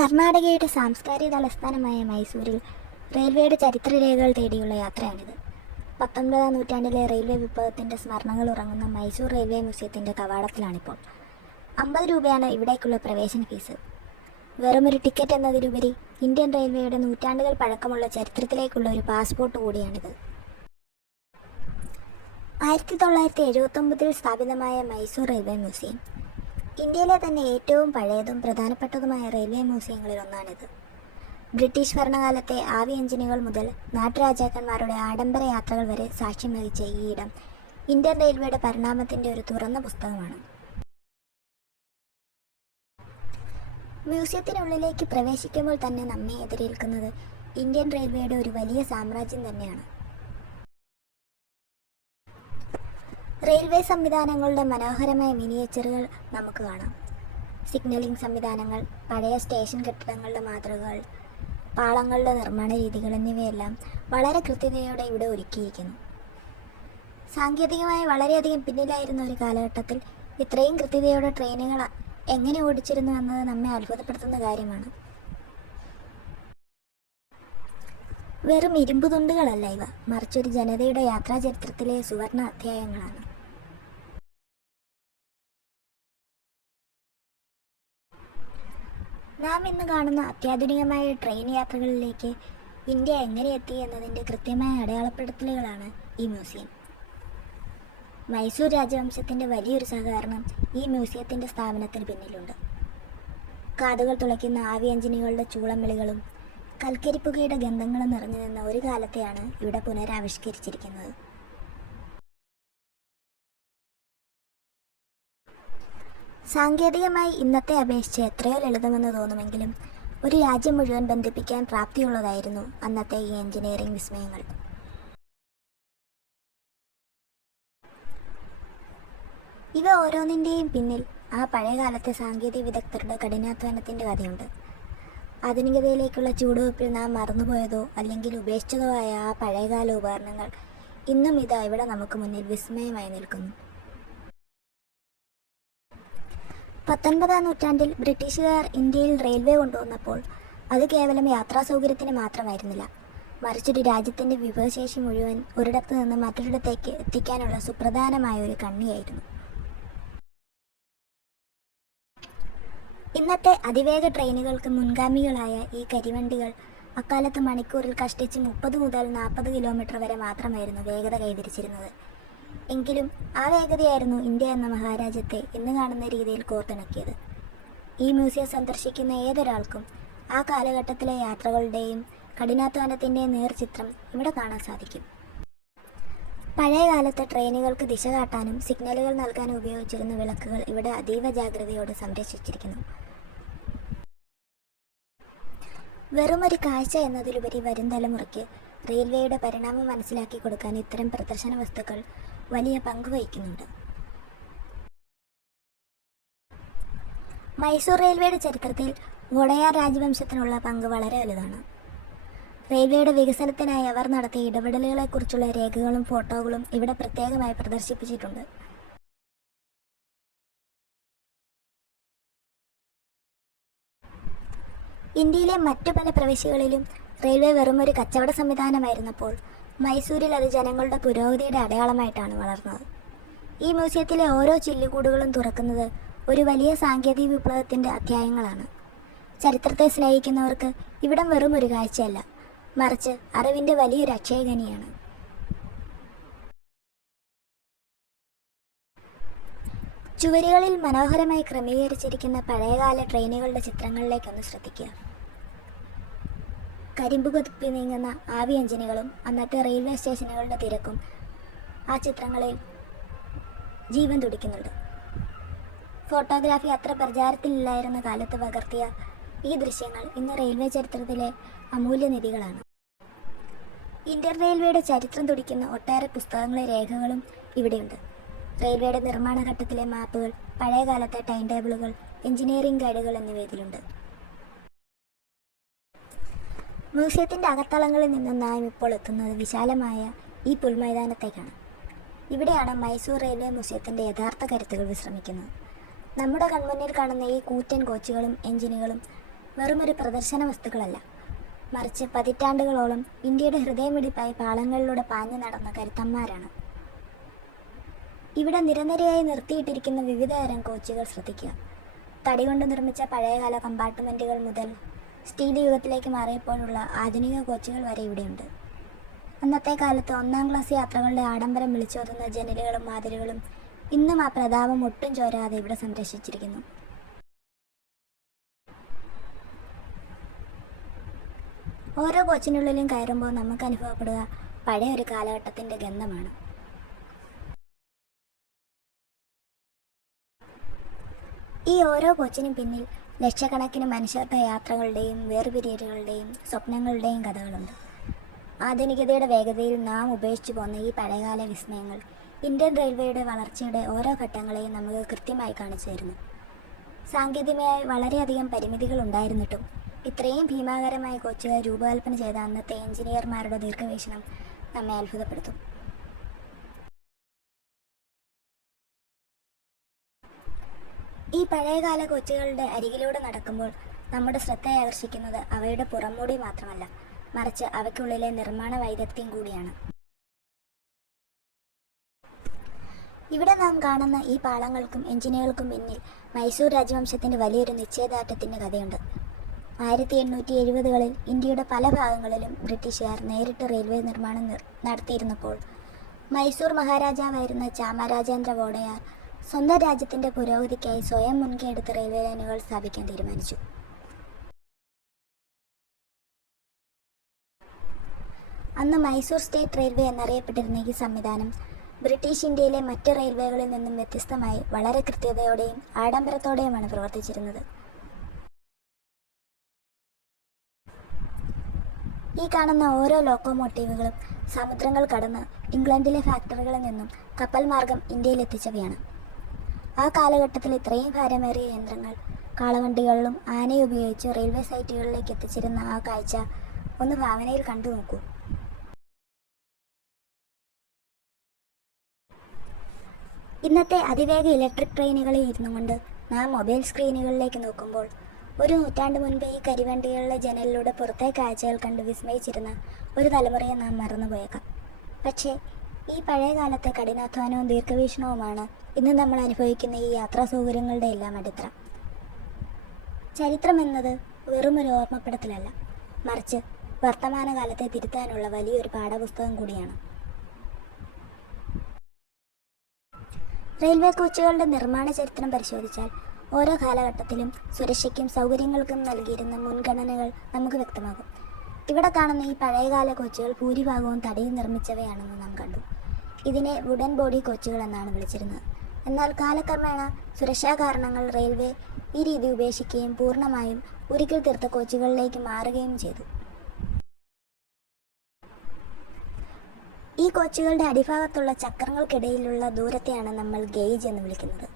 കർണാടകയുടെ സാംസ്കാരിക തലസ്ഥാനമായ മൈസൂരിൽ റെയിൽവേയുടെ ചരിത്രരേഖകൾ തേടിയുള്ള യാത്രയാണിത്. 19-ാം നൂറ്റാണ്ടിലെ റെയിൽവേ വിപ്ലവത്തിൻ്റെ സ്മരണകൾ ഉറങ്ങുന്ന മൈസൂർ റെയിൽവേ മ്യൂസിയത്തിൻ്റെ കവാടത്തിലാണിപ്പോൾ. 50 രൂപയാണ് ഇവിടേക്കുള്ള പ്രവേശന ഫീസ്. വെറുമൊരു ടിക്കറ്റ് എന്നതിലുപരി ഇന്ത്യൻ റെയിൽവേയുടെ നൂറ്റാണ്ടുകൾ പഴക്കമുള്ള ചരിത്രത്തിലേക്കുള്ള ഒരു പാസ്പോർട്ട് കൂടിയാണിത്. 1979 സ്ഥാപിതമായ മൈസൂർ റെയിൽവേ മ്യൂസിയം ഇന്ത്യയിലെ തന്നെ ഏറ്റവും പഴയതും പ്രധാനപ്പെട്ടതുമായ റെയിൽവേ മ്യൂസിയങ്ങളിൽ ഒന്നാണിത്. ബ്രിട്ടീഷ് ഭരണകാലത്തെ ആവി എഞ്ചിനുകൾ മുതൽ നാട്ടുരാജാക്കന്മാരുടെ ആഡംബര യാത്രകൾ വരെ സാക്ഷ്യം വഹിച്ച ഈ ഇടം ഇന്ത്യൻ റെയിൽവേയുടെ പരിണാമത്തിൻ്റെ ഒരു തുറന്ന പുസ്തകമാണ്. മ്യൂസിയത്തിനുള്ളിലേക്ക് പ്രവേശിക്കുമ്പോൾ തന്നെ നമ്മെ എതിരേൽക്കുന്നത് ഇന്ത്യൻ റെയിൽവേയുടെ ഒരു വലിയ സാമ്രാജ്യം തന്നെയാണ്. റെയിൽവേ സംവിധാനങ്ങളുടെ മനോഹരമായ മിനിയേച്ചറുകൾ നമുക്ക് കാണാം. സിഗ്നലിംഗ് സംവിധാനങ്ങൾ, പഴയ സ്റ്റേഷൻ കെട്ടിടങ്ങളുടെ മാതൃകകൾ, പാളങ്ങളുടെ നിർമ്മാണ രീതികൾ എന്നിവയെല്ലാം വളരെ കൃത്യതയോടെ ഇവിടെ ഒരുക്കിയിരിക്കുന്നു. സാങ്കേതികമായി വളരെയധികം പിന്നിലായിരുന്ന ഒരു കാലഘട്ടത്തിൽ ഇത്രയും കൃത്യതയോടെ ട്രെയിനുകൾ എങ്ങനെ ഓടിച്ചിരുന്നു എന്നത് നമ്മെ അത്ഭുതപ്പെടുത്തുന്ന കാര്യമാണ്. വെറും ഇരുമ്പ് തുണ്ടുകളല്ല ഇവ, മറിച്ചൊരു ജനതയുടെ യാത്രാചരിത്രത്തിലെ സുവർണ അധ്യായങ്ങളാണ്. നാം ഇന്ന് കാണുന്ന അത്യാധുനികമായ ട്രെയിൻ യാത്രകളിലേക്ക് ഇന്ത്യ എങ്ങനെ എത്തി എന്നതിൻ്റെ കൃത്യമായ അടയാളപ്പെടുത്തലുകളാണ് ഈ മ്യൂസിയം. മൈസൂർ രാജവംശത്തിൻ്റെ വലിയൊരു സഹകരണം ഈ മ്യൂസിയത്തിൻ്റെ സ്ഥാപനത്തിന് പിന്നിലുണ്ട്. കാതുകൾ തുളയ്ക്കുന്ന ആവി എഞ്ചിനുകളുടെ ചൂളംവിളികളും കൽക്കരിപ്പുകയുടെ ഗന്ധങ്ങളും നിറഞ്ഞു നിന്ന ഒരു കാലത്തെയാണ് ഇവിടെ പുനരാവിഷ്കരിച്ചിരിക്കുന്നത്. സാങ്കേതികമായി ഇന്നത്തെ അപേക്ഷിച്ച് എത്രയോ ലളിതമെന്ന് തോന്നുമെങ്കിലും ഒരു രാജ്യം മുഴുവൻ ബന്ധിപ്പിക്കാൻ പ്രാപ്തിയുള്ളതായിരുന്നു അന്നത്തെ ഈ എഞ്ചിനീയറിംഗ് വിസ്മയങ്ങൾ. ഇവ ഓരോന്നിൻ്റെയും പിന്നിൽ ആ പഴയകാലത്തെ സാങ്കേതിക വിദഗ്ധരുടെ കഠിനാധ്വാനത്തിൻ്റെ കഥയുണ്ട്. ആധുനികതയിലേക്കുള്ള ചൂടുവെപ്പിൽ നാം മറന്നുപോയതോ അല്ലെങ്കിൽ ഉപേക്ഷിച്ചതോ ആയ ആ പഴയകാല ഉപകരണങ്ങൾ ഇന്നും ഇതാ ഇവിടെ നമുക്ക് മുന്നിൽ വിസ്മയമായി നിൽക്കുന്നു. 19-ാം നൂറ്റാണ്ടിൽ ബ്രിട്ടീഷുകാർ ഇന്ത്യയിൽ റെയിൽവേ കൊണ്ടുവന്നപ്പോൾ അത് കേവലം യാത്രാ സൗകര്യത്തിന് മാത്രമായിരുന്നില്ല, മറിച്ചൊരു രാജ്യത്തിൻ്റെ വിഭവശേഷി മുഴുവൻ ഒരിടത്തു നിന്ന് മറ്റൊരിടത്തേക്ക് എത്തിക്കാനുള്ള സുപ്രധാനമായ ഒരു കണ്ണിയായിരുന്നു. ഇന്നത്തെ അതിവേഗ ട്രെയിനുകൾക്ക് മുൻഗാമികളായ ഈ കരിവണ്ടികൾ അക്കാലത്ത് മണിക്കൂറിൽ കഷ്ടിച്ച് 30 മുതൽ 40 കിലോമീറ്റർ വരെ മാത്രമായിരുന്നു വേഗത കൈവരിച്ചിരുന്നത്. എങ്കിലും ആ വേഗതയായിരുന്നു ഇന്ത്യ എന്ന മഹാരാജ്യത്തെ ഇന്ന് കാണുന്ന രീതിയിൽ കോർത്തിണക്കിയത്. ഈ മ്യൂസിയം സന്ദർശിക്കുന്ന ഏതൊരാൾക്കും ആ കാലഘട്ടത്തിലെ യാത്രകളുടെയും കഠിനാധ്വാനത്തിൻ്റെയും നേർചിത്രം ഇവിടെ കാണാൻ സാധിക്കും. പഴയ കാലത്തെ ട്രെയിനുകൾക്ക് ദിശ കാട്ടാനും സിഗ്നലുകൾ നൽകാനും ഉപയോഗിച്ചിരുന്ന വിളക്കുകൾ ഇവിടെ അതീവ ജാഗ്രതയോടെ സംരക്ഷിച്ചിരിക്കുന്നു. വെറുമൊരു കാഴ്ച എന്നതിലുപരി വരും തലമുറയ്ക്ക് റെയിൽവേയുടെ പരിണാമം മനസ്സിലാക്കി കൊടുക്കാൻ ഇത്തരം പ്രദർശന വസ്തുക്കൾ വലിയ പങ്ക് വഹിക്കുന്നുണ്ട്. മൈസൂർ റെയിൽവേയുടെ ചരിത്രത്തിൽ വോഡയാർ രാജവംശത്തിനുള്ള പങ്ക് വളരെ വലുതാണ്. റെയിൽവേയുടെ വികസനത്തിനായി അവർ നടത്തിയ ഇടപെടലുകളെക്കുറിച്ചുള്ള രേഖകളും ഫോട്ടോകളും ഇവിടെ പ്രത്യേകമായി പ്രദർശിപ്പിച്ചിട്ടുണ്ട്. ഇന്ത്യയിലെ മറ്റു പല പ്രവിശ്യകളിലും റെയിൽവേ വെറുമൊരു കച്ചവട സംവിധാനമായിരുന്നപ്പോൾ മൈസൂരിൽ അത് ജനങ്ങളുടെ പുരോഗതിയുടെ അടയാളമായിട്ടാണ് വളർന്നത്. ഈ മ്യൂസിയത്തിലെ ഓരോ ചില്ലുകൂടുകളും തുറക്കുന്നത് ഒരു വലിയ സാങ്കേതിക വിപ്ലവത്തിൻ്റെ അധ്യായങ്ങളാണ്. ചരിത്രത്തെ സ്നേഹിക്കുന്നവർക്ക് ഇവിടം വെറും ഒരു കാഴ്ചയല്ല, മറിച്ച് അറിവിൻ്റെ വലിയൊരു അക്ഷയഖനിയാണ്. ചുവരുകളിൽ മനോഹരമായി ക്രമീകരിച്ചിരിക്കുന്ന പഴയകാല ട്രെയിനുകളുടെ ചിത്രങ്ങളിലേക്കൊന്ന് ശ്രദ്ധിക്കുക. കരിമ്പ് കുതിപ്പി നീങ്ങുന്ന ആവി എഞ്ചിനുകളും അന്നത്തെ റെയിൽവേ സ്റ്റേഷനുകളുടെ തിരക്കും ആ ചിത്രങ്ങളിൽ ജീവൻ തുടിക്കുന്നുണ്ട്. ഫോട്ടോഗ്രാഫി അത്ര പ്രചാരത്തിലില്ലായിരുന്ന കാലത്ത് പകർത്തിയ ഈ ദൃശ്യങ്ങൾ ഇന്ന് റെയിൽവേ ചരിത്രത്തിലെ അമൂല്യനിധികളാണ്. ഇന്ത്യൻ റെയിൽവേയുടെ ചരിത്രം തുടിക്കുന്ന ഒട്ടേറെ പുസ്തകങ്ങളും രേഖകളും ഇവിടെയുണ്ട്. റെയിൽവേയുടെ നിർമ്മാണ ഘട്ടത്തിലെ മാപ്പുകൾ, പഴയകാലത്തെ ടൈം ടേബിളുകൾ, എഞ്ചിനീയറിംഗ് ഗൈഡുകൾ എന്നിവ ഇതിലുണ്ട്. മ്യൂസിയത്തിൻ്റെ അകത്തളങ്ങളിൽ നിന്നും നാം ഇപ്പോൾ എത്തുന്നത് വിശാലമായ ഈ പുൽമൈതാനത്തേക്കാണ്. ഇവിടെയാണ് മൈസൂർ റെയിൽവേ മ്യൂസിയത്തിൻ്റെ യഥാർത്ഥ കരുത്തുകൾ വിശ്രമിക്കുന്നത്. നമ്മുടെ കൺമുന്നിൽ കാണുന്ന ഈ കൂറ്റൻ കോച്ചുകളും എഞ്ചിനുകളും വെറുമൊരു പ്രദർശന വസ്തുക്കളല്ല, മറിച്ച് പതിറ്റാണ്ടുകളോളം ഇന്ത്യയുടെ ഹൃദയമിടിപ്പായി പാളങ്ങളിലൂടെ പാഞ്ഞു നടന്ന കരുത്തന്മാരാണ്. ഇവിടെ നിരനിരയായി നിർത്തിയിട്ടിരിക്കുന്ന വിവിധതരം കോച്ചുകൾ ശ്രദ്ധിക്കുക. തടി കൊണ്ട് നിർമ്മിച്ച പഴയകാല കമ്പാർട്ട്മെൻറ്റുകൾ മുതൽ സ്റ്റീൽ യുഗത്തിലേക്ക് മാറിയപ്പോഴുള്ള ആധുനിക കോച്ചുകൾ വരെ ഇവിടെയുണ്ട്. അന്നത്തെ കാലത്ത് 1-ാം ക്ലാസ് യാത്രകളുടെ ആഡംബരം വിളിച്ചോതുന്ന ജനലുകളും വാതിലുകളും ഇന്നും ആ പ്രതാപം ഒട്ടും ചോരാതെ ഇവിടെ സംരക്ഷിച്ചിരിക്കുന്നു. ഓരോ കോച്ചിനുള്ളിലും കയറുമ്പോൾ നമുക്ക് അനുഭവപ്പെടുക പഴയ ഒരു കാലഘട്ടത്തിൻ്റെ ഗന്ധമാണ്. ഈ ഓരോ കോച്ചിനും പിന്നിൽ ലക്ഷക്കണക്കിന് മനുഷ്യരുടെ യാത്രകളുടെയും വേർപിരിയലുകളുടെയും സ്വപ്നങ്ങളുടെയും കഥകളുണ്ട്. ആധുനികതയുടെ വേഗതയിൽ നാം ഉപേക്ഷിച്ചു പോന്ന ഈ പഴയകാല വിസ്മയങ്ങൾ ഇന്ത്യൻ റെയിൽവേയുടെ വളർച്ചയുടെ ഓരോ ഘട്ടങ്ങളെയും നമുക്ക് കൃത്യമായി കാണിച്ചു തരുന്നു. സാങ്കേതികമായി വളരെയധികം പരിമിതികൾ ഉണ്ടായിരുന്നിട്ടും ഇത്രയും ഭീമാകരമായ കോച്ചുകൾ രൂപകൽപ്പന ചെയ്ത അന്നത്തെ എഞ്ചിനീയർമാരുടെ ദീർഘവീക്ഷണം നമ്മെ അത്ഭുതപ്പെടുത്തും. ഈ പഴയകാല കോച്ചുകളുടെ അരികിലൂടെ നടക്കുമ്പോൾ നമ്മുടെ ശ്രദ്ധയാകർഷിക്കുന്നത് അവയുടെ പുറംമൂടി മാത്രമല്ല, മറിച്ച് അവയ്ക്കുള്ളിലെ നിർമ്മാണ വൈദഗ്ധ്യം കൂടിയാണ്. ഇവിടെ നാം കാണുന്ന ഈ പാളങ്ങൾക്കും എഞ്ചിനുകൾക്കും പിന്നിൽ മൈസൂർ രാജവംശത്തിൻ്റെ വലിയൊരു നിശ്ചയദാർഢ്യത്തിൻ്റെ കഥയുണ്ട്. 1870-കളിൽ ഇന്ത്യയുടെ പല ഭാഗങ്ങളിലും ബ്രിട്ടീഷുകാർ നേരിട്ട് റെയിൽവേ നിർമ്മാണം നടത്തിയിരുന്നപ്പോൾ മൈസൂർ മഹാരാജാവായിരുന്ന ചാമരാജേന്ദ്ര വോഡയാർ സ്വന്തം രാജ്യത്തിൻ്റെ പുരോഗതിക്കായി സ്വയം മുൻകൈ എടുത്ത് റെയിൽവേ ലൈനുകൾ സ്ഥാപിക്കാൻ തീരുമാനിച്ചു. അന്ന് മൈസൂർ സ്റ്റേറ്റ് റെയിൽവേ എന്നറിയപ്പെട്ടിരുന്ന ഈ സംവിധാനം ബ്രിട്ടീഷ് ഇന്ത്യയിലെ മറ്റ് റെയിൽവേകളിൽ നിന്നും വ്യത്യസ്തമായി വളരെ കൃത്യതയോടെയും ആഡംബരത്തോടെയുമാണ് പ്രവർത്തിച്ചിരുന്നത്. ഈ കാണുന്ന ഓരോ ലോക്കോമോട്ടീവുകളും സമുദ്രങ്ങൾ കടന്ന് ഇംഗ്ലണ്ടിലെ ഫാക്ടറികളിൽ നിന്നും കപ്പൽ മാർഗം ഇന്ത്യയിലെത്തിച്ചവയാണ്. ആ കാലഘട്ടത്തിൽ ഇത്രയും ഭാരമേറിയ യന്ത്രങ്ങൾ കാളവണ്ടികളിലും ആനയെ ഉപയോഗിച്ച് റെയിൽവേ സൈറ്റുകളിലേക്ക് എത്തിച്ചിരുന്ന ആ കാഴ്ച ഒന്ന് ഭാവനയിൽ കണ്ടു നോക്കൂ. ഇന്നത്തെ അതിവേഗ ഇലക്ട്രിക് ട്രെയിനുകളിൽ ഇരുന്നു കൊണ്ട് നാം മൊബൈൽ സ്ക്രീനുകളിലേക്ക് നോക്കുമ്പോൾ 1 നൂറ്റാണ്ട് മുൻപേ ഈ കരിവണ്ടികളിലെ ജനലിലൂടെ പുറത്തെ കാഴ്ചകൾ കണ്ട് വിസ്മയിച്ചിരുന്ന ഒരു തലമുറയെ നാം മറന്നുപോയേക്കാം. പക്ഷേ ഈ പഴയ കാലത്തെ കഠിനാധ്വാനവും ദീർഘവീക്ഷണവുമാണ് ഇന്ന് നമ്മൾ അനുഭവിക്കുന്ന ഈ യാത്രാ സൗകര്യങ്ങളുടെ എല്ലാം അടിത്തറ. ചരിത്രം എന്നത് വെറുമൊരു ഓർമ്മപ്പെടുത്തലല്ല, മറിച്ച് വർത്തമാനകാലത്തെ തിരുത്താനുള്ള വലിയൊരു പാഠപുസ്തകം കൂടിയാണ്. റെയിൽവേ കോച്ചുകളുടെ നിർമ്മാണ ചരിത്രം പരിശോധിച്ചാൽ ഓരോ കാലഘട്ടത്തിലും സുരക്ഷയ്ക്കും സൗകര്യങ്ങൾക്കും നൽകിയിരുന്ന മുൻഗണനകൾ നമുക്ക് വ്യക്തമാകും. ഇവിടെ കാണുന്ന ഈ പഴയകാല കോച്ചുകൾ ഭൂരിഭാഗവും തടിയിൽ നിർമ്മിച്ചവയാണെന്ന് നാം കണ്ടു. ഇതിനെ വുഡൻ ബോഡി കോച്ചുകൾ എന്നാണ് വിളിച്ചിരുന്നത്. എന്നാൽ കാലക്രമേണ സുരക്ഷാ കാരണങ്ങൾ റെയിൽവേ ഈ രീതി ഉപേക്ഷിക്കുകയും പൂർണ്ണമായും ഉരുക്കിൽ തീർത്ത കോച്ചുകളിലേക്ക് മാറുകയും ചെയ്തു. ഈ കോച്ചുകളുടെ അടിഭാഗത്തുള്ള ചക്രങ്ങൾക്കിടയിലുള്ള ദൂരത്തെയാണ് നമ്മൾ ഗേജ് എന്ന് വിളിക്കുന്നത്.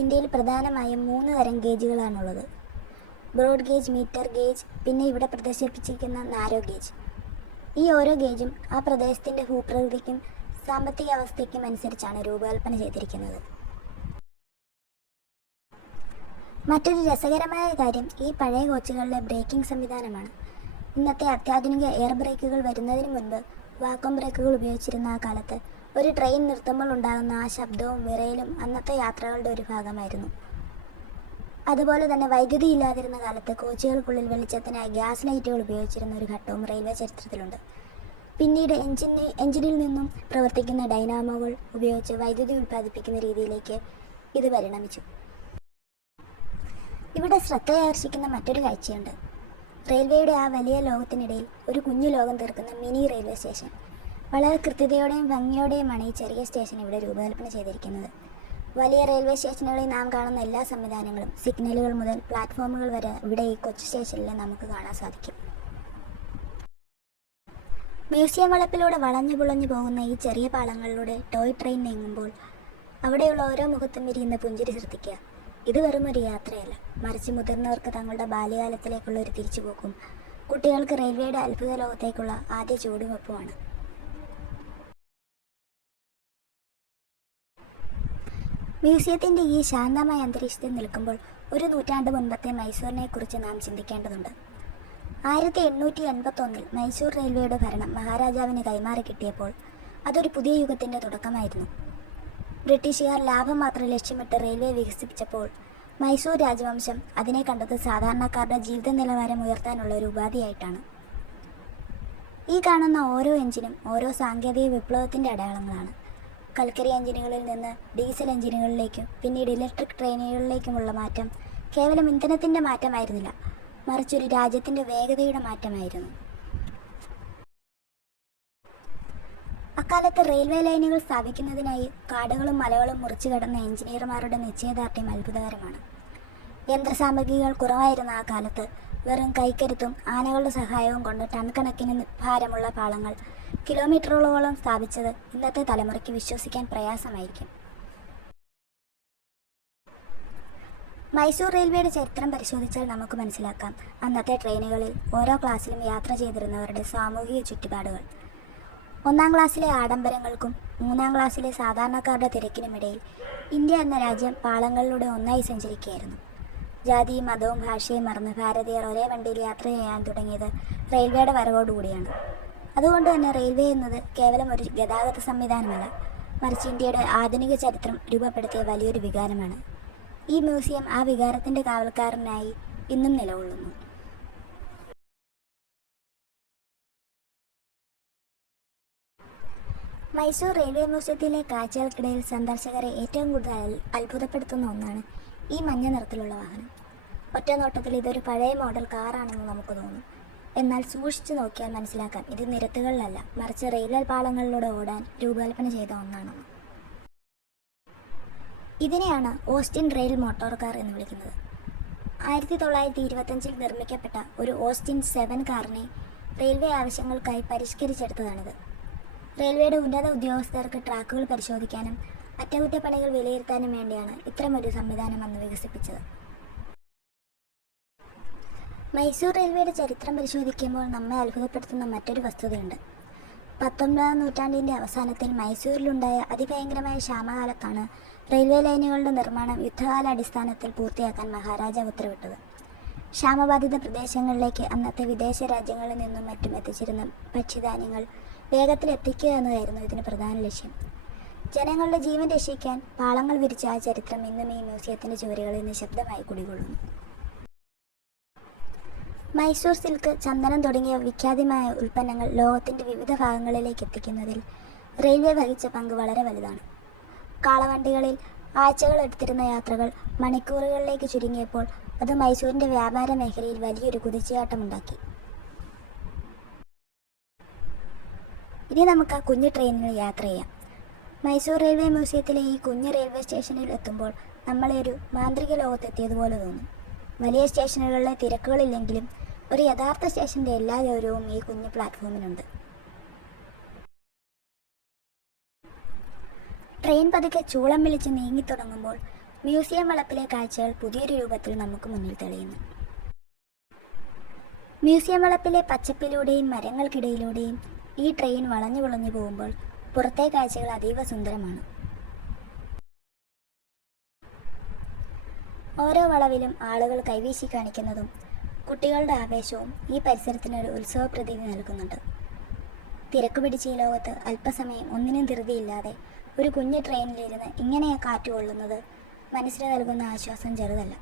ഇന്ത്യയിൽ പ്രധാനമായും 3 തരം ഗേജുകളാണുള്ളത്: ബ്രോഡ് ഗേജ്, മീറ്റർ ഗേജ്, പിന്നെ ഇവിടെ പ്രദർശിപ്പിച്ചിരിക്കുന്ന നാരോ ഗേജ്. ഈ ഓരോ ഗേജും ആ പ്രദേശത്തിൻ്റെ ഭൂപ്രകൃതിക്കും സാമ്പത്തിക അവസ്ഥയ്ക്കും അനുസരിച്ചാണ് രൂപകൽപ്പന ചെയ്തിരിക്കുന്നത്. മറ്റൊരു രസകരമായ കാര്യം ഈ പഴയ കോച്ചുകളിലെ ബ്രേക്കിംഗ് സംവിധാനമാണ്. ഇന്നത്തെ അത്യാധുനിക എയർ ബ്രേക്കുകൾ വരുന്നതിന് മുൻപ് വാക്വം ബ്രേക്കുകൾ ഉപയോഗിച്ചിരുന്ന ആ കാലത്ത് ഒരു ട്രെയിൻ നിർത്തുമ്പോൾ ഉണ്ടാകുന്ന ആ ശബ്ദവും വിറയലും അന്നത്തെ യാത്രകളുടെ ഒരു ഭാഗമായിരുന്നു. അതുപോലെ തന്നെ വൈദ്യുതി ഇല്ലാതിരുന്ന കാലത്ത് കോച്ചുകൾക്കുള്ളിൽ വെളിച്ചത്തിനായി ഗ്യാസ് ലൈറ്റുകൾ ഉപയോഗിച്ചിരുന്ന ഒരു ഘട്ടവും റെയിൽവേ ചരിത്രത്തിലുണ്ട്. പിന്നീട് എഞ്ചിനിൽ നിന്നും പ്രവർത്തിക്കുന്ന ഡൈനാമോകൾ ഉപയോഗിച്ച് വൈദ്യുതി ഉൽപ്പാദിപ്പിക്കുന്ന രീതിയിലേക്ക് ഇത് പരിണമിച്ചു. ഇവിടെ ശ്രദ്ധയാകർഷിക്കുന്ന മറ്റൊരു കാഴ്ചയുണ്ട്. റെയിൽവേയുടെ ആ വലിയ ലോകത്തിനിടയിൽ ഒരു കുഞ്ഞു ലോകം തീർക്കുന്ന മിനി റെയിൽവേ സ്റ്റേഷൻ. വളരെ കൃത്യതയോടെയും ഭംഗിയോടെയുമാണ് ഈ ചെറിയ സ്റ്റേഷൻ ഇവിടെ രൂപകൽപ്പന ചെയ്തിരിക്കുന്നത്. വലിയ റെയിൽവേ സ്റ്റേഷനുകളിൽ നാം കാണുന്ന എല്ലാ സംവിധാനങ്ങളും, സിഗ്നലുകൾ മുതൽ പ്ലാറ്റ്ഫോമുകൾ വരെ ഇവിടെ ഈ കൊച്ചു സ്റ്റേഷനിൽ നമുക്ക് കാണാൻ സാധിക്കും. മ്യൂസിയം വളപ്പിലൂടെ വളഞ്ഞു പുളഞ്ഞു പോകുന്ന ഈ ചെറിയ പാളങ്ങളിലൂടെ ടോയ് ട്രെയിൻ നീങ്ങുമ്പോൾ അവിടെയുള്ള ഓരോ മുഖത്തും വിരിയുന്ന പുഞ്ചിരി ശ്രദ്ധിക്കുക. ഇത് വെറുമൊരു യാത്രയല്ല, മറിച്ച് മുതിർന്നവർക്ക് തങ്ങളുടെ ബാല്യകാലത്തിലേക്കുള്ള ഒരു തിരിച്ചുപോക്കും കുട്ടികൾക്ക് റെയിൽവേയുടെ അത്ഭുത ലോകത്തേക്കുള്ള ആദ്യ ചുവടുവെപ്പുമാണ്. മ്യൂസിയത്തിൻ്റെ ഈ ശാന്തമായ അന്തരീക്ഷത്തിൽ നിൽക്കുമ്പോൾ ഒരു നൂറ്റാണ്ട് മുൻപത്തെ മൈസൂരിനെക്കുറിച്ച് നാം ചിന്തിക്കേണ്ടതുണ്ട്. 1881 മൈസൂർ റെയിൽവേയുടെ ഭരണം മഹാരാജാവിന് കൈമാറി കിട്ടിയപ്പോൾ അതൊരു പുതിയ യുഗത്തിൻ്റെ തുടക്കമായിരുന്നു. ബ്രിട്ടീഷുകാർ ലാഭം മാത്രം ലക്ഷ്യമിട്ട് റെയിൽവേ വികസിപ്പിച്ചപ്പോൾ മൈസൂർ രാജവംശം അതിനെ കണ്ടത് സാധാരണക്കാരുടെ ജീവിത നിലവാരം ഉയർത്താനുള്ള ഒരു ഉപാധിയായിട്ടാണ്. ഈ കാണുന്ന ഓരോ എഞ്ചിനും ഓരോ സാങ്കേതിക വിപ്ലവത്തിൻ്റെ അടയാളങ്ങളാണ്. കൽക്കരി എഞ്ചിനുകളിൽ നിന്ന് ഡീസൽ എഞ്ചിനുകളിലേക്കും പിന്നീട് ഇലക്ട്രിക് ട്രെയിനുകളിലേക്കുമുള്ള മാറ്റം കേവലം ഇന്ധനത്തിൻ്റെ മാറ്റമായിരുന്നില്ല, മറിച്ചൊരു രാജ്യത്തിൻ്റെ വേഗതയുടെ മാറ്റമായിരുന്നു. അക്കാലത്ത് റെയിൽവേ ലൈനുകൾ സ്ഥാപിക്കുന്നതിനായി കാടുകളും മലകളും മുറിച്ചു കടന്ന എഞ്ചിനീയർമാരുടെ നിശ്ചയദാർഢ്യം അത്ഭുതകരമാണ്. യന്ത്രസാമഗ്രികൾ കുറവായിരുന്ന ആ കാലത്ത് വെറും കൈക്കരുത്തും ആനകളുടെ സഹായവും കൊണ്ട് ടൺ കണക്കിന് ഭാരമുള്ള പാളങ്ങൾ കിലോമീറ്ററുകളോളം സ്ഥാപിച്ചത് ഇന്നത്തെ തലമുറയ്ക്ക് വിശ്വസിക്കാൻ പ്രയാസമായിരിക്കും. മൈസൂർ റെയിൽവേയുടെ ചരിത്രം പരിശോധിച്ചാൽ നമുക്ക് മനസ്സിലാക്കാം അന്നത്തെ ട്രെയിനുകളിൽ ഓരോ ക്ലാസ്സിലും യാത്ര ചെയ്തിരുന്നവരുടെ സാമൂഹിക ചുറ്റുപാടുകൾ. 1-ാം ക്ലാസ്സിലെ ആഡംബരങ്ങൾക്കും 3-ാം ക്ലാസ്സിലെ സാധാരണക്കാരുടെ തിരക്കിനുമിടയിൽ ഇന്ത്യ എന്ന രാജ്യം പാളങ്ങളിലൂടെ ഒന്നായി സഞ്ചരിക്കുകയായിരുന്നു. ജാതിയും മതവും ഭാഷയും മറന്ന് ഭാരതീയർ ഒരേ വണ്ടിയിൽ യാത്ര ചെയ്യാൻ തുടങ്ങിയത് റെയിൽവേയുടെ വരവോടുകൂടിയാണ്. അതുകൊണ്ട് തന്നെ റെയിൽവേ എന്നത് കേവലം ഒരു ഗതാഗത സംവിധാനമല്ല, മറിച്ച് ഇന്ത്യയുടെ ആധുനിക ചരിത്രം രൂപപ്പെടുത്തിയ വലിയൊരു വികാരമാണ്. ഈ മ്യൂസിയം ആ വികാരത്തിൻ്റെ കാവൽക്കാരനായി ഇന്നും നിലകൊള്ളുന്നു. മൈസൂർ റെയിൽവേ മ്യൂസിയത്തിലെ കാഴ്ചകൾക്കിടയിൽ സന്ദർശകരെ ഏറ്റവും കൂടുതൽ അത്ഭുതപ്പെടുത്തുന്ന ഒന്നാണ് ഈ മഞ്ഞ നിറത്തിലുള്ള വാഹനം. ഒറ്റ നോട്ടത്തിൽ ഇതൊരു പഴയ മോഡൽ കാറാണെന്ന് നമുക്ക് തോന്നും. എന്നാൽ സൂക്ഷിച്ചു നോക്കിയാൽ മനസ്സിലാക്കാം ഇത് നിരത്തുകളിലല്ല, മറിച്ച് റെയിൽവേ പാളങ്ങളിലൂടെ ഓടാൻ രൂപകൽപ്പന ചെയ്ത ഒന്നാണ്. ഇതിനെയാണ് ഓസ്റ്റിൻ റെയിൽ മോട്ടോർ കാർ എന്ന് വിളിക്കുന്നത്. 1925 നിർമ്മിക്കപ്പെട്ട ഒരു ഓസ്റ്റിൻ 7 കാറിനെ റെയിൽവേ ആവശ്യങ്ങൾക്കായി പരിഷ്കരിച്ചെടുത്തതാണിത്. റെയിൽവേയുടെ ഉന്നത ഉദ്യോഗസ്ഥർക്ക് ട്രാക്കുകൾ പരിശോധിക്കാനും അറ്റകുറ്റപ്പണികൾ വിലയിരുത്താനും വേണ്ടിയാണ് ഇത്തരമൊരു സംവിധാനം അന്ന് വികസിപ്പിച്ചത്. മൈസൂർ റെയിൽവേയുടെ ചരിത്രം പരിശോധിക്കുമ്പോൾ നമ്മെ അത്ഭുതപ്പെടുത്തുന്ന മറ്റൊരു വസ്തുതയുണ്ട്. 19-ാം നൂറ്റാണ്ടിൻ്റെ അവസാനത്തിൽ മൈസൂരിലുണ്ടായ അതിഭയങ്കരമായ ക്ഷാമകാലത്താണ് റെയിൽവേ ലൈനുകളുടെ നിർമ്മാണം യുദ്ധകാലാടിസ്ഥാനത്തിൽ പൂർത്തിയാക്കാൻ മഹാരാജാവ് ഉത്തരവിട്ടത്. ക്ഷാമബാധിത പ്രദേശങ്ങളിലേക്ക് അന്നത്തെ വിദേശ രാജ്യങ്ങളിൽ നിന്നും മറ്റും എത്തിച്ചിരുന്ന ഭക്ഷ്യധാന്യങ്ങൾ വേഗത്തിൽ എത്തിക്കുക എന്നതായിരുന്നു ഇതിന് പ്രധാന ലക്ഷ്യം. ജനങ്ങളുടെ ജീവൻ രക്ഷിക്കാൻ പാളങ്ങൾ വിരിച്ച ആ ചരിത്രം ഇന്നും ഈ മ്യൂസിയത്തിൻ്റെ ചുവരുകളിൽ നിശബ്ദമായി കുടികൊള്ളുന്നു. മൈസൂർ സിൽക്ക്, ചന്ദനം തുടങ്ങിയ വിഖ്യാതമായ ഉൽപ്പന്നങ്ങൾ ലോകത്തിൻ്റെ വിവിധ ഭാഗങ്ങളിലേക്ക് എത്തിക്കുന്നതിൽ റെയിൽവേ വഹിച്ച പങ്ക് വളരെ വലുതാണ്. കാളവണ്ടികളിൽ ആഴ്ചകൾ എടുത്തിരുന്ന യാത്രകൾ മണിക്കൂറുകളിലേക്ക് ചുരുങ്ങിയപ്പോൾ അത് മൈസൂരിൻ്റെ വ്യാപാര മേഖലയിൽ വലിയൊരു കുതിച്ചുചാട്ടമുണ്ടാക്കി. ഇനി നമുക്ക് ആ കുഞ്ഞു ട്രെയിനിൽ യാത്ര ചെയ്യാം. മൈസൂർ റെയിൽവേ മ്യൂസിയത്തിലെ ഈ കുഞ്ഞു റെയിൽവേ സ്റ്റേഷനിൽ എത്തുമ്പോൾ നമ്മളെ ഒരു മാന്ത്രിക ലോകത്തെത്തിയതുപോലെ തോന്നും. വലിയ സ്റ്റേഷനുകളിലെ തിരക്കുകളില്ലെങ്കിലും ഒരു യഥാർത്ഥ സ്റ്റേഷൻ്റെ എല്ലാ ഗൗരവവും ഈ കുഞ്ഞു പ്ലാറ്റ്ഫോമിനുണ്ട്. ട്രെയിൻ പതുക്കെ ചൂളം വിളിച്ച് നീങ്ങിത്തുടങ്ങുമ്പോൾ മ്യൂസിയം വളപ്പിലെ കാഴ്ചകൾ പുതിയൊരു രൂപത്തിൽ നമുക്ക് മുന്നിൽ തെളിയുന്നു. മ്യൂസിയം വളപ്പിലെ പച്ചപ്പിലൂടെയും മരങ്ങൾക്കിടയിലൂടെയും ഈ ട്രെയിൻ വളഞ്ഞു വളഞ്ഞു പോകുമ്പോൾ പുറത്തെ കാഴ്ചകൾ അതീവ സുന്ദരമാണ്. ഓരോ വളവിലും ആളുകൾ കൈവീശി കാണിക്കുന്നതും കുട്ടികളുടെ ആവേശവും ഈ പരിസരത്തിനൊരു ഉത്സവ പ്രതീതി നൽകുന്നുണ്ട്. തിരക്ക് പിടിച്ച ഈ ലോകത്ത് അല്പസമയം ഒന്നിനും ധൃതിയില്ലാതെ ഒരു കുഞ്ഞു ട്രെയിനിലിരുന്ന് ഇങ്ങനെ കാറ്റ് കൊള്ളുന്നത് മനസ്സിന് നൽകുന്ന ആശ്വാസം ചെറുതല്ല.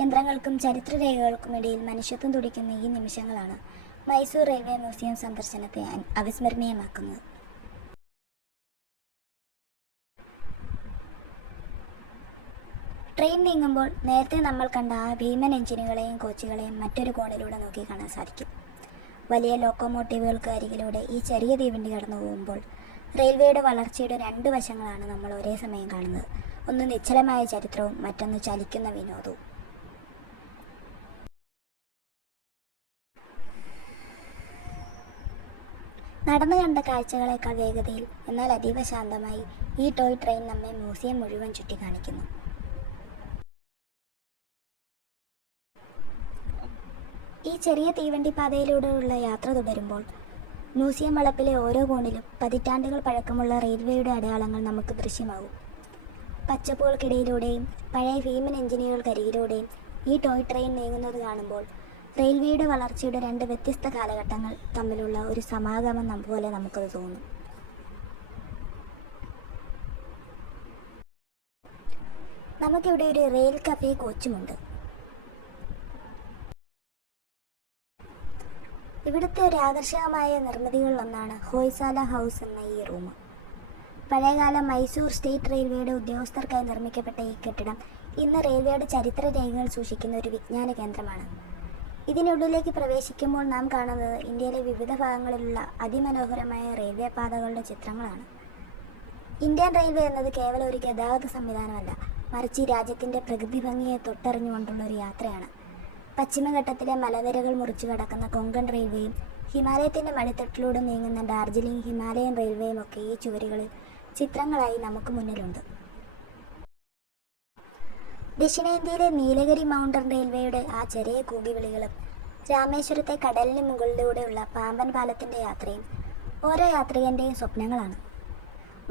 യന്ത്രങ്ങൾക്കും ചരിത്രരേഖകൾക്കും ഇടയിൽ മനുഷ്യത്വം തുടിക്കുന്ന ഈ നിമിഷങ്ങളാണ് മൈസൂർ റെയിൽവേ മ്യൂസിയം സന്ദർശനത്തെ അവിസ്മരണീയമാക്കുന്നത്. ട്രെയിൻ നീങ്ങുമ്പോൾ നേരത്തെ നമ്മൾ കണ്ട ആ ഭീമൻ എഞ്ചിനുകളെയും കോച്ചുകളെയും മറ്റൊരു കോണിലൂടെ നോക്കി കാണാൻ സാധിക്കും. വലിയ ലോക്കോമോട്ടീവുകൾക്ക് അരികിലൂടെ ഈ ചെറിയ തീവണ്ടി കടന്നു പോകുമ്പോൾ റെയിൽവേയുടെ വളർച്ചയുടെ 2 വശങ്ങളാണ് നമ്മൾ ഒരേ സമയം കാണുന്നത്. ഒന്ന് നിശ്ചലമായ ചരിത്രവും മറ്റൊന്ന് ചലിക്കുന്ന വിനോദവും. നടന്നു കണ്ട കാഴ്ചകളേക്കാൾ വേഗതയിൽ എന്നാൽ അതീവ ശാന്തമായി ഈ ടോയ് ട്രെയിൻ നമ്മെ മ്യൂസിയം മുഴുവൻ ചുറ്റിക്കാണിക്കുന്നു. ഈ ചെറിയ തീവണ്ടി പാതയിലൂടെയുള്ള യാത്ര തുടരുമ്പോൾ മ്യൂസിയം വളപ്പിലെ ഓരോ കോണിലും പതിറ്റാണ്ടുകൾ പഴക്കമുള്ള റെയിൽവേയുടെ അടയാളങ്ങൾ നമുക്ക് ദൃശ്യമാകും. പച്ചപ്പുകൾക്കിടയിലൂടെയും പഴയ ഭീമൻ എഞ്ചിനുകൾക്കരികിലൂടെയും ഈ ടോയ് ട്രെയിൻ നീങ്ങുന്നത് കാണുമ്പോൾ റെയിൽവേയുടെ വളർച്ചയുടെ രണ്ട് വ്യത്യസ്ത കാലഘട്ടങ്ങൾ തമ്മിലുള്ള ഒരു സമാഗമം പോലെ നമുക്കത് തോന്നും. നമുക്കിവിടെ ഒരു റെയിൽ കഫേ കോച്ചുമുണ്ട്. ഇവിടുത്തെ ഒരു ആകർഷകമായ നിർമ്മിതികളിലൊന്നാണ് ഹോയ്സാല ഹൗസ് എന്ന ഈ റൂം. പഴയകാല മൈസൂർ സ്റ്റേറ്റ് റെയിൽവേയുടെ ഉദ്യോഗസ്ഥർക്കായി നിർമ്മിക്കപ്പെട്ട ഈ കെട്ടിടം ഇന്ന് റെയിൽവേയുടെ ചരിത്ര രേഖകൾ സൂക്ഷിക്കുന്ന ഒരു വിജ്ഞാന കേന്ദ്രമാണ്. ഇതിനുള്ളിലേക്ക് പ്രവേശിക്കുമ്പോൾ നാം കാണുന്നത് ഇന്ത്യയിലെ വിവിധ ഭാഗങ്ങളിലുള്ള അതിമനോഹരമായ റെയിൽവേ പാതകളുടെ ചിത്രങ്ങളാണ്. ഇന്ത്യൻ റെയിൽവേ എന്നത് കേവലം ഒരു ഗതാഗത സംവിധാനമല്ല, മറിച്ച് ഈ രാജ്യത്തിൻ്റെ പ്രകൃതി ഭംഗിയെ തൊട്ടറിഞ്ഞുകൊണ്ടുള്ള ഒരു യാത്രയാണ്. പശ്ചിമഘട്ടത്തിലെ മലനിരകൾ മുറിച്ചു കടക്കുന്ന കൊങ്കൺ റെയിൽവേയും ഹിമാലയത്തിൻ്റെ മടിത്തട്ടിലൂടെ നീങ്ങുന്ന ഡാർജിലിംഗ് ഹിമാലയൻ റെയിൽവേയും ഒക്കെ ഈ ചുവരുകളിൽ ചിത്രങ്ങളായി നമുക്ക് മുന്നിലുണ്ട്. ദക്ഷിണേന്ത്യയിലെ നീലഗിരി മൗണ്ടൻ റെയിൽവേയുടെ ആ ചെറിയ കൂകിവിളികളും രാമേശ്വരത്തെ കടലിന് മുകളിലൂടെയുള്ള പാമ്പൻ പാലത്തിൻ്റെ യാത്രയും ഓരോ യാത്രികൻ്റെയും സ്വപ്നങ്ങളാണ്.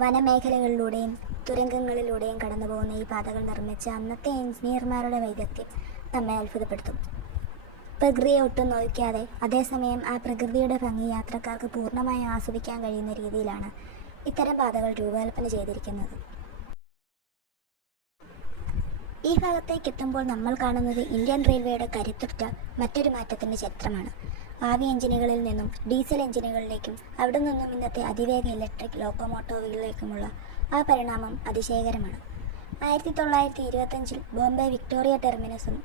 വനമേഖലകളിലൂടെയും തുരങ്കങ്ങളിലൂടെയും കടന്നു പോകുന്ന ഈ പാതകൾ നിർമ്മിച്ച അന്നത്തെ എഞ്ചിനീയർമാരുടെ വൈദഗ്ധ്യം നമ്മെ അത്ഭുതപ്പെടുത്തും. പ്രകൃതിയെ ഒട്ടും നോക്കാതെ അതേസമയം ആ പ്രകൃതിയുടെ ഭംഗി യാത്രക്കാർക്ക് പൂർണ്ണമായും ആസ്വദിക്കാൻ കഴിയുന്ന രീതിയിലാണ് ഇത്തരം പാതകൾ രൂപകൽപ്പന ചെയ്തിരിക്കുന്നത്. ഈ ഭാഗത്തേക്ക് എത്തുമ്പോൾ നമ്മൾ കാണുന്നത് ഇന്ത്യൻ റെയിൽവേയുടെ കരുത്തുറ്റ മറ്റൊരു മാറ്റത്തിൻ്റെ ചരിത്രമാണ്. ആവി എഞ്ചിനുകളിൽ നിന്നും ഡീസൽ എഞ്ചിനുകളിലേക്കും അവിടെ നിന്നും ഇന്നത്തെ അതിവേഗ ഇലക്ട്രിക് ലോക്കോമോട്ടോവുകളിലേക്കുമുള്ള ആ പരിണാമം അതിശയകരമാണ്. 1925 ബോംബെ വിക്ടോറിയ ടെർമിനസും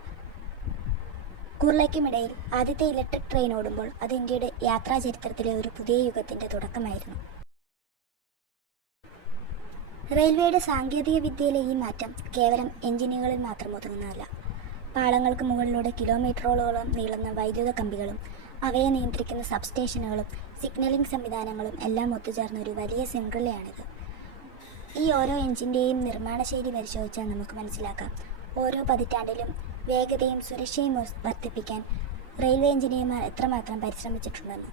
കുർളയ്ക്കുമിടയിൽ ആദ്യത്തെ ഇലക്ട്രിക് ട്രെയിൻ ഓടുമ്പോൾ അത് ഇന്ത്യയുടെ യാത്രാ ചരിത്രത്തിലെ ഒരു പുതിയ യുഗത്തിൻ്റെ തുടക്കമായിരുന്നു. റെയിൽവേയുടെ സാങ്കേതിക വിദ്യയിലെ ഈ മാറ്റം കേവലം എഞ്ചിനുകളിൽ മാത്രം ഒതുങ്ങുന്നതല്ല. പാളങ്ങൾക്ക് മുകളിലൂടെ കിലോമീറ്ററുകളോളം നീളുന്ന വൈദ്യുത കമ്പികളും അവയെ നിയന്ത്രിക്കുന്ന സബ്സ്റ്റേഷനുകളും സിഗ്നലിംഗ് സംവിധാനങ്ങളും എല്ലാം ഒത്തുചേർന്ന ഒരു വലിയ ശൃംഖലയാണിത്. ഈ ഓരോ എഞ്ചിൻ്റെയും നിർമ്മാണശൈലി പരിശോധിച്ചാൽ നമുക്ക് മനസ്സിലാക്കാം ഓരോ പതിറ്റാണ്ടിലും വേഗതയും സുരക്ഷയും വർദ്ധിപ്പിക്കാൻ റെയിൽവേ എഞ്ചിനീയർമാർ എത്രമാത്രം പരിശ്രമിച്ചിട്ടുണ്ടെന്ന്.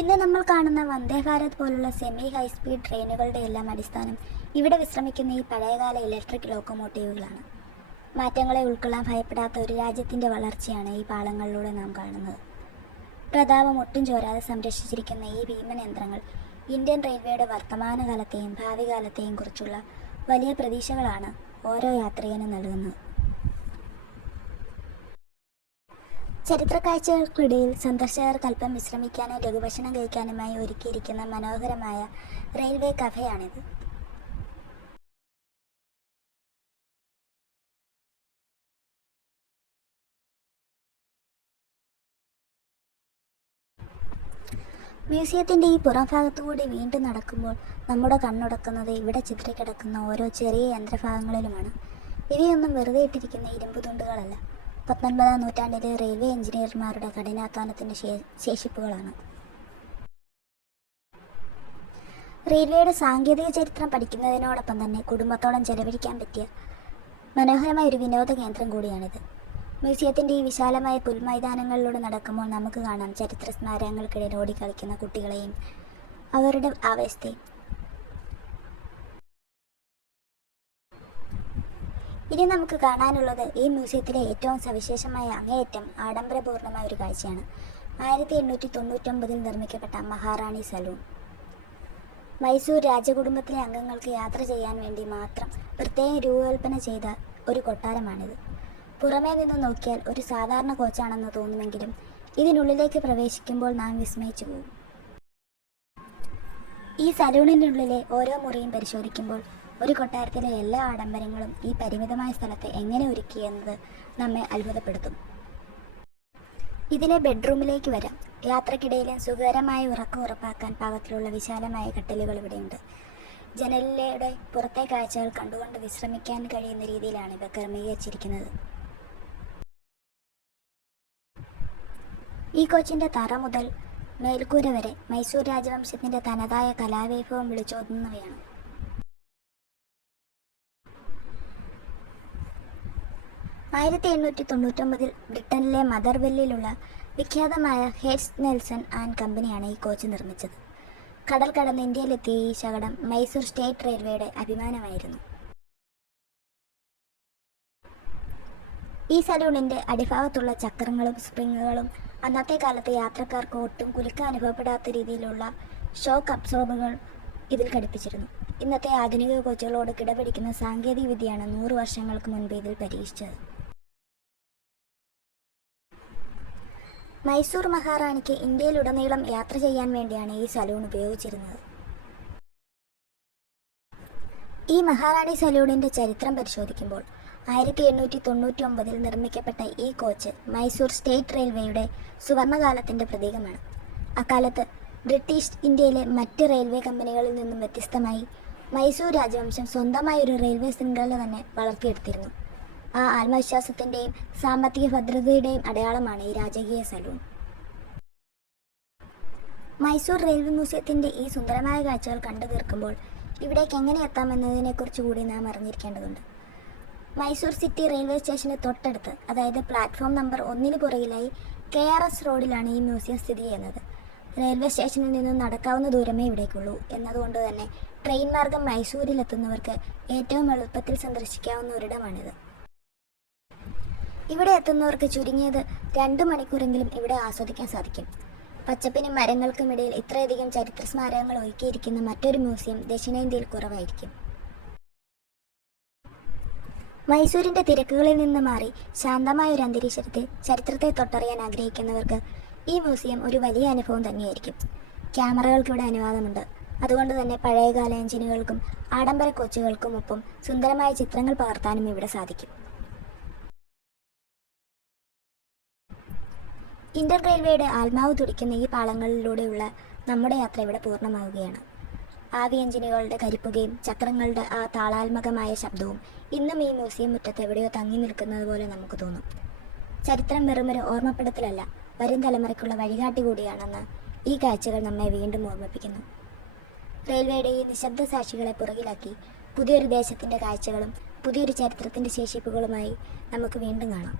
ഇന്ന് നമ്മൾ കാണുന്ന വന്ദേ ഭാരത് പോലുള്ള സെമി ഹൈസ്പീഡ് ട്രെയിനുകളുടെ എല്ലാം അടിസ്ഥാനം ഇവിടെ വിശ്രമിക്കുന്ന ഈ പഴയകാല ഇലക്ട്രിക് ലോക്കോമോട്ടീവുകളാണ്. മാറ്റങ്ങളെ ഉൾക്കൊള്ളാൻ ഭയപ്പെടാത്ത ഒരു രാജ്യത്തിൻ്റെ വളർച്ചയാണ് ഈ പാളങ്ങളിലൂടെ നാം കാണുന്നത്. പ്രതാപം ഒട്ടും ചോരാതെ സംരക്ഷിച്ചിരിക്കുന്ന ഈ ഭീമൻ യന്ത്രങ്ങൾ ഇന്ത്യൻ റെയിൽവേയുടെ വർത്തമാനകാലത്തെയും ഭാവി കാലത്തെയും കുറിച്ചുള്ള വലിയ പ്രതീക്ഷകളാണ് ഓരോ യാത്രികനും നൽകുന്നത്. ചരിത്ര കാഴ്ചകൾക്കിടയിൽ സന്ദർശകർക്ക് അല്പം വിശ്രമിക്കാനും ലഘുഭക്ഷണം കഴിക്കാനുമായി ഒരുക്കിയിരിക്കുന്ന മനോഹരമായ റെയിൽവേ കഫേയാണിത്. മ്യൂസിയത്തിൻ്റെ ഈ പുറംഭാഗത്തുകൂടി വീണ്ടും നടക്കുമ്പോൾ നമ്മുടെ കണ്ണുടക്കുന്നത് ഇവിടെ ചിതറിക്കിടക്കുന്ന ഓരോ ചെറിയ യന്ത്രഭാഗങ്ങളിലുമാണ്. ഇവയൊന്നും വെറുതെ ഇട്ടിരിക്കുന്ന ഇരുമ്പ് തുണ്ടുകളല്ല, 19-ാം നൂറ്റാണ്ടിലെ റെയിൽവേ എഞ്ചിനീയർമാരുടെ കഠിനാധ്വാനത്തിൻ്റെ ശേഷിപ്പുകളാണ്. റെയിൽവേയുടെ സാങ്കേതിക ചരിത്രം പഠിക്കുന്നതിനോടൊപ്പം തന്നെ കുടുംബത്തോളം ചെലവഴിക്കാൻ പറ്റിയ മനോഹരമായ ഒരു വിനോദ കേന്ദ്രം കൂടിയാണിത്. മ്യൂസിയത്തിൻ്റെ ഈ വിശാലമായ പുൽമൈതാനങ്ങളിലൂടെ നടക്കുമ്പോൾ നമുക്ക് കാണാം ചരിത്ര സ്മാരകങ്ങൾക്കിടയിൽ ഓടിക്കളിക്കുന്ന കുട്ടികളെയും അവരുടെ ആവേശത്തെയും. ഇനി നമുക്ക് കാണാനുള്ളത് ഈ മ്യൂസിയത്തിലെ ഏറ്റവും സവിശേഷമായ അങ്ങേയറ്റം ആഡംബരപൂർണമായ ഒരു കാഴ്ചയാണ്. 1899 നിർമ്മിക്കപ്പെട്ട മഹാറാണി സലൂൺ. മൈസൂർ രാജകുടുംബത്തിലെ അംഗങ്ങൾക്ക് യാത്ര ചെയ്യാൻ വേണ്ടി മാത്രം പ്രത്യേകം രൂപകൽപ്പന ചെയ്ത ഒരു കൊട്ടാരമാണിത്. പുറമേ നിന്ന് നോക്കിയാൽ ഒരു സാധാരണ കോച്ചാണെന്ന് തോന്നുമെങ്കിലും ഇതിനുള്ളിലേക്ക് പ്രവേശിക്കുമ്പോൾ നാം വിസ്മയിച്ചു പോകും. ഈ സലൂണിനുള്ളിലെ ഓരോ മുറിയും പരിശോധിക്കുമ്പോൾ ഒരു കൊട്ടാരത്തിലെ എല്ലാ ആഡംബരങ്ങളും ഈ പരിമിതമായ സ്ഥലത്തെ എങ്ങനെ ഒരുക്കിയെന്നത് നമ്മെ അത്ഭുതപ്പെടുത്തും. ഇതിലെ ബെഡ്റൂമിലേക്ക് വരാം. യാത്രക്കിടയിലും സുഖകരമായ ഉറക്കം ഉറപ്പാക്കാൻ പാകത്തിലുള്ള വിശാലമായ കട്ടിലുകൾ ഇവിടെയുണ്ട്. ജനലിലൂടെ പുറത്തെ കാഴ്ചകൾ കണ്ടുകൊണ്ട് വിശ്രമിക്കാൻ കഴിയുന്ന രീതിയിലാണ് ഇവ ക്രമീകരിച്ചിരിക്കുന്നത്. ഈ കോച്ചിൻ്റെ തറ മുതൽ മേൽക്കൂര വരെ മൈസൂർ രാജവംശത്തിൻ്റെ തനതായ കലാവൈഭവം വിളിച്ചോതുന്നവയാണ്. ആയിരത്തി 1899 ബ്രിട്ടനിലെ മദർവെല്ലിലുള്ള വിഖ്യാതമായ ഹെയ്റ്റ്സ് നെൽസൺ ആൻഡ് കമ്പനിയാണ് ഈ കോച്ച് നിർമ്മിച്ചത്. കടൽ കടന്ന് ഇന്ത്യയിലെത്തിയ ഈ ശകടം മൈസൂർ സ്റ്റേറ്റ് റെയിൽവേയുടെ അഭിമാനമായിരുന്നു. ഈ സലൂണിൻ്റെ അടിഭാഗത്തുള്ള ചക്രങ്ങളും സ്പ്രിങ്ങുകളും അന്നത്തെ കാലത്തെ യാത്രക്കാർക്ക് ഒട്ടും കുലുക്കം അനുഭവപ്പെടാത്ത രീതിയിലുള്ള ഷോക്ക് അബ്സോർബറുകൾ ഇതിൽ ഘടിപ്പിച്ചിരുന്നു. ഇന്നത്തെ ആധുനിക കോച്ചുകളോട് കിടപിടിക്കുന്ന സാങ്കേതിക വിദ്യയാണ് 100 വർഷങ്ങൾക്ക് മുൻപ് ഇതിൽ പരീക്ഷിച്ചത്. മൈസൂർ മഹാറാണിക്ക് ഇന്ത്യയിലുടനീളം യാത്ര ചെയ്യാൻ വേണ്ടിയാണ് ഈ സലൂൺ ഉപയോഗിച്ചിരുന്നത്. ഈ മഹാറാണി സലൂണിൻ്റെ ചരിത്രം പരിശോധിക്കുമ്പോൾ 1899 നിർമ്മിക്കപ്പെട്ട ഈ കോച്ച് മൈസൂർ സ്റ്റേറ്റ് റെയിൽവേയുടെ സുവർണകാലത്തിൻ്റെ പ്രതീകമാണ്. അക്കാലത്ത് ബ്രിട്ടീഷ് ഇന്ത്യയിലെ മറ്റ് റെയിൽവേ കമ്പനികളിൽ നിന്നും വ്യത്യസ്തമായി മൈസൂർ രാജവംശം സ്വന്തമായ ഒരു റെയിൽവേ ശൃംഖല തന്നെ വളർത്തിയെടുത്തിരുന്നു. ആ ആത്മവിശ്വാസത്തിൻ്റെയും സാമ്പത്തിക ഭദ്രതയുടെയും അടയാളമാണ് ഈ രാജകീയ സലൂൺ. മൈസൂർ റെയിൽവേ മ്യൂസിയത്തിൻ്റെ ഈ സുന്ദരമായ കാഴ്ചകൾ കണ്ടു തീർക്കുമ്പോൾ ഇവിടേക്ക് എങ്ങനെ എത്താമെന്നതിനെക്കുറിച്ച് കൂടി നാം അറിഞ്ഞിരിക്കേണ്ടതുണ്ട്. മൈസൂർ സിറ്റി റെയിൽവേ സ്റ്റേഷന് തൊട്ടടുത്ത്, അതായത് പ്ലാറ്റ്ഫോം നമ്പർ 1 പുറകിലായി KRS റോഡിലാണ് ഈ മ്യൂസിയം സ്ഥിതി ചെയ്യുന്നത്. റെയിൽവേ സ്റ്റേഷനിൽ നിന്നും നടക്കാവുന്ന ദൂരമേ ഇവിടേക്കുള്ളൂ എന്നതുകൊണ്ട് തന്നെ ട്രെയിൻ മാർഗം മൈസൂരിലെത്തുന്നവർക്ക് ഏറ്റവും എളുപ്പത്തിൽ സന്ദർശിക്കാവുന്ന ഒരിടമാണിത്. ഇവിടെ എത്തുന്നവർക്ക് ചുരുങ്ങിയത് 2 മണിക്കൂറെങ്കിലും ഇവിടെ ആസ്വദിക്കാൻ സാധിക്കും. പച്ചപ്പിനും മരങ്ങൾക്കുമിടയിൽ ഇത്രയധികം ചരിത്ര സ്മാരകങ്ങൾ ഒരുക്കിയിരിക്കുന്ന മറ്റൊരു മ്യൂസിയം ദക്ഷിണേന്ത്യയിൽ കുറവായിരിക്കും. മൈസൂരിൻ്റെ തിരക്കുകളിൽ നിന്ന് മാറി ശാന്തമായ ഒരു അന്തരീക്ഷത്തിൽ ചരിത്രത്തെ തൊട്ടറിയാൻ ആഗ്രഹിക്കുന്നവർക്ക് ഈ മ്യൂസിയം ഒരു വലിയ അനുഭവം തന്നെയായിരിക്കും. ക്യാമറകൾക്കിവിടെ അനുവാദമുണ്ട്. അതുകൊണ്ട് തന്നെ പഴയകാല എഞ്ചിനുകൾക്കും ആഡംബര കോച്ചുകൾക്കുമൊപ്പം സുന്ദരമായ ചിത്രങ്ങൾ പകർത്താനും ഇവിടെ സാധിക്കും. ഇന്ത്യൻ റെയിൽവേയുടെ ആത്മാവ് തുടിക്കുന്ന ഈ പാളങ്ങളിലൂടെയുള്ള നമ്മുടെ യാത്ര ഇവിടെ പൂർണ്ണമാവുകയാണ്. ആവി എഞ്ചിനുകളുടെ കരിപ്പുകയും ചക്രങ്ങളുടെ ആ താളാത്മകമായ ശബ്ദവും ഇന്നും ഈ മ്യൂസിയം മുറ്റത്ത് എവിടെയോ തങ്ങി നിൽക്കുന്നത് പോലെ നമുക്ക് തോന്നും. ചരിത്രം വെറുമൊരു ഓർമ്മപ്പെടുത്തലല്ല, വരും തലമുറയ്ക്കുള്ള വഴികാട്ടി കൂടിയാണെന്ന് ഈ കാഴ്ചകൾ നമ്മെ വീണ്ടും ഓർമ്മിപ്പിക്കുന്നു. റെയിൽവേയുടെ ഈ നിശബ്ദ സാക്ഷികളെ പുറകിലാക്കി പുതിയൊരു ദേശത്തിൻ്റെ കാഴ്ചകളും പുതിയൊരു ചരിത്രത്തിൻ്റെ ശേഷിപ്പുകളുമായി നമുക്ക് വീണ്ടും കാണാം.